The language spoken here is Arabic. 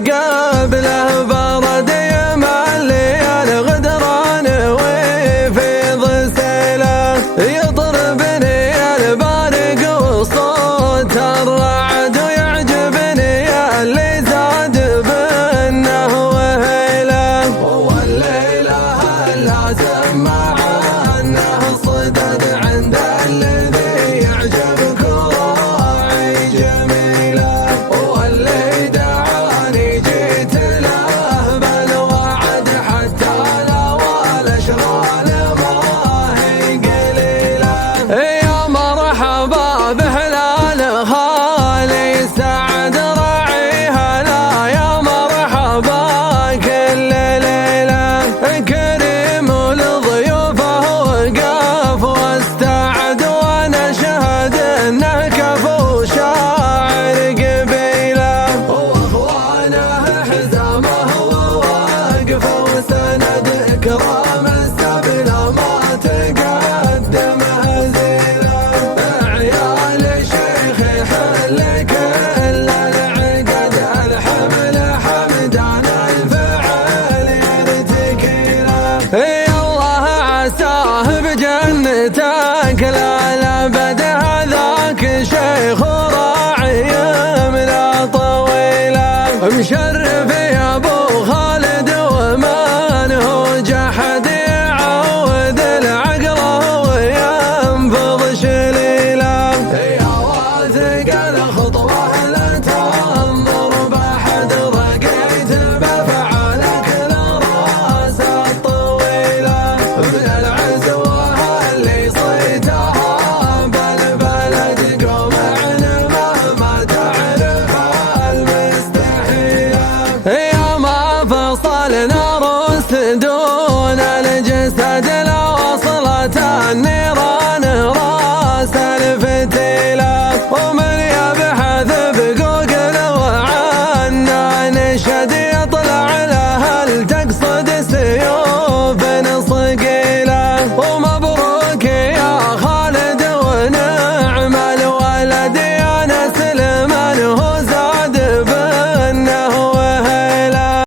قبله برد يملي الغدران ويفيض سيله يضربني البارق وصوت الرعد ويعجبني اللي زاد بنه وهيله والليله لازم معانه صدد عند الذي يعجبك راعي جميله واللي دعاني جيت له بالوعد حتى لو الاشغال ما هي قليله يا مرحبا بهلال خالي سعد راعي هلا يا مرحبا كل ليله كريم لضيوفه وقف واستعد وانا شهد انه كفو شاعر قبيله واخوانه حزامه وواقف وسند اكرام السبل ما تقدم هزيله عيال شيخ يحل كل العقد الحمل حمدان الفعل يرتكيله يا الله عساه بجنتك للابد هذاك شيخ راعي من طويله مشرف يا ابو